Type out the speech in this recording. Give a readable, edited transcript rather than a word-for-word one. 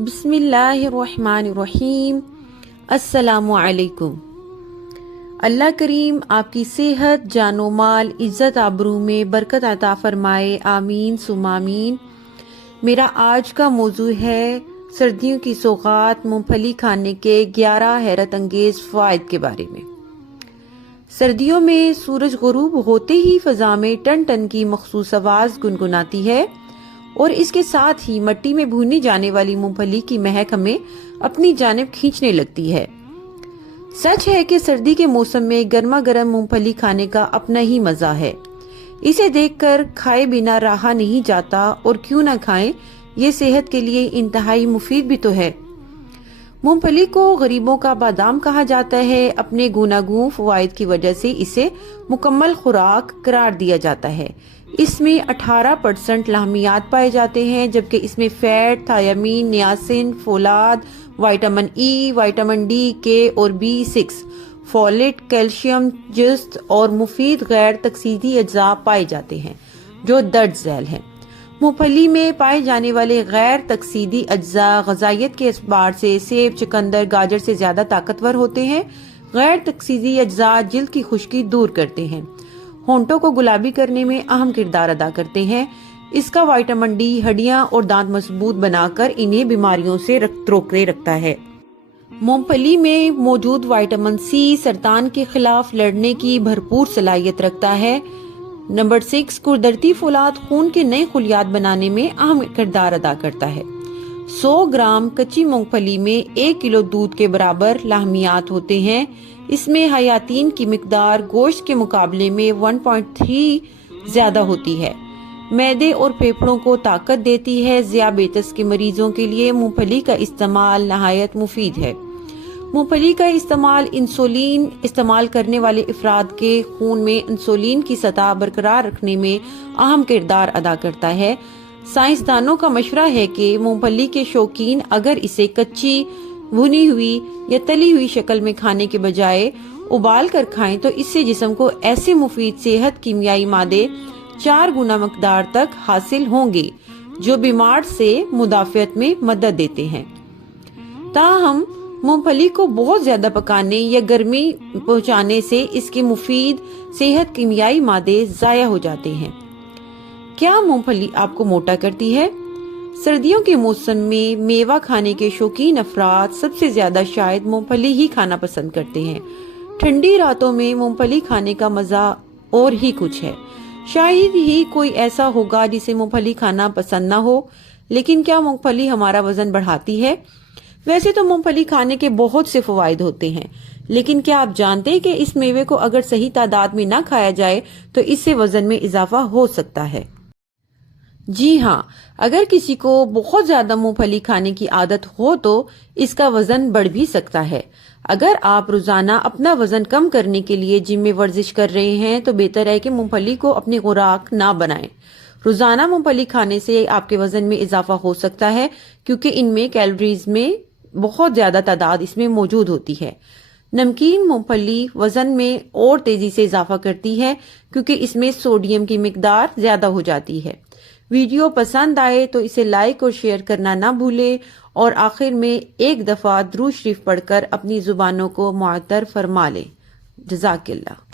بسم اللہ الرحمن الرحیم۔ السلام علیکم۔ اللہ کریم آپ کی صحت، جان و مال، عزت آبرو میں برکت عطا فرمائے، آمین ثم آمین۔ میرا آج کا موضوع ہے سردیوں کی سوغات مونگ پھلی کھانے کے 11 حیرت انگیز فوائد کے بارے میں۔ سردیوں میں سورج غروب ہوتے ہی فضا میں ٹن ٹن کی مخصوص آواز گنگناتی ہے اور اس کے ساتھ ہی مٹی میں بھونی جانے والی مونگ پھلی کی مہک ہمیں اپنی جانب کھینچنے لگتی ہے۔ سچ ہے کہ سردی کے موسم میں گرما گرم مونگ پھلی کھانے کا اپنا ہی مزہ ہے۔ اسے دیکھ کر کھائے بنا رہا نہیں جاتا، اور کیوں نہ کھائیں، یہ صحت کے لیے انتہائی مفید بھی تو ہے۔ مونگ پھلی کو غریبوں کا بادام کہا جاتا ہے۔ اپنے گوناگون فوائد کی وجہ سے اسے مکمل خوراک قرار دیا جاتا ہے۔ اس میں 18% لاہمیات پائے جاتے ہیں، جبکہ اس میں فیٹ، تھیامین، نیاسین، فولاد، وائٹامن ای، وائٹامن ڈی، کے اور B6، فولیٹ، کیلشیم، جست اور مفید غیر تکسیدی اجزاء پائے جاتے ہیں جو درج ذیل ہیں۔ مونگ پھلی میں پائے جانے والے غیر تکسیدی اجزاء غذائیت کے اعتبار سے سیب، چقندر، گاجر سے زیادہ طاقتور ہوتے ہیں۔ غیر تکسیدی اجزاء جلد کی خشکی دور کرتے ہیں، ہونٹوں کو گلابی کرنے میں اہم کردار ادا کرتے ہیں۔ اس کا وائٹامن ڈی ہڈیاں اور دانت مضبوط بنا کر انہیں بیماریوں سے روکے رکھتا ہے۔ مونگ پھلی میں موجود وائٹامن سی سرطان کے خلاف لڑنے کی بھرپور صلاحیت رکھتا ہے۔ نمبر 6، قدرتی فولاد خون کے نئے خلیات بنانے میں اہم کردار ادا کرتا ہے۔ 100 گرام کچی مونگ پھلی میں 1 کلو دودھ کے برابر لاہمیات ہوتے ہیں۔ اس میں حیاتین کی مقدار گوشت کے مقابلے میں 1.3 زیادہ ہوتی ہے۔ معدے اور پھیپھڑوں کو طاقت دیتی ہے۔ ذیابیطس کے مریضوں کے لیے مونگ پھلی کا استعمال نہایت مفید ہے۔ مونگ پھلی کا استعمال انسولین استعمال کرنے والے افراد کے خون میں انسولین کی سطح برقرار رکھنے میں اہم کردار ادا کرتا ہے۔ سائنسدانوں کا مشورہ ہے کہ مونگ پھلی کے شوقین اگر اسے کچی، بھنی ہوئی یا تلی ہوئی شکل میں کھانے کے بجائے ابال کر کھائیں تو اس سے جسم کو ایسے مفید صحت کیمیائی مادے 4 گنا مقدار تک حاصل ہوں گے جو بیمار سے مدافعت میں مدد دیتے ہیں۔ تاہم مونگ پھلی کو بہت زیادہ پکانے یا گرمی پہنچانے سے اس کے مفید صحت کیمیائی مادے ضائع ہو جاتے ہیں۔ کیا مونگ پھلی آپ کو موٹا کرتی ہے؟ سردیوں کے موسم میں میوہ کھانے کے شوقین افراد سب سے زیادہ شاید مونگ پھلی ہی کھانا پسند کرتے ہیں۔ ٹھنڈی راتوں میں مونگ پھلی کھانے کا مزہ اور ہی کچھ ہے۔ شاید ہی کوئی ایسا ہوگا جسے مونگ پھلی کھانا پسند نہ ہو، لیکن کیا مونگ پھلی ہمارا وزن بڑھاتی ہے؟ ویسے تو مونگ پھلی کھانے کے بہت سے فوائد ہوتے ہیں، لیکن کیا آپ جانتے ہیں کہ اس میوے کو اگر صحیح تعداد میں نہ کھایا جائے تو اس سے وزن میں اضافہ ہو سکتا ہے؟ جی ہاں، اگر کسی کو بہت زیادہ مونگ پھلی کھانے کی عادت ہو تو اس کا وزن بڑھ بھی سکتا ہے۔ اگر آپ روزانہ اپنا وزن کم کرنے کے لیے جم میں ورزش کر رہے ہیں تو بہتر ہے کہ مونگ پھلی کو اپنی خوراک نہ بنائیں۔ روزانہ مونگ پھلی کھانے سے آپ کے وزن میں اضافہ ہو سکتا ہے، کیونکہ ان میں کیلوریز میں بہت زیادہ تعداد اس میں موجود ہوتی ہے۔ نمکین مونگ پھلی وزن میں اور تیزی سے اضافہ کرتی ہے کیونکہ اس میں سوڈیم کی مقدار زیادہ ہو جاتی ہے۔ ویڈیو پسند آئے تو اسے لائک اور شیئر کرنا نہ بھولے، اور آخر میں ایک دفعہ درود شریف پڑھ کر اپنی زبانوں کو معطر فرما لیں۔ جزاک اللہ۔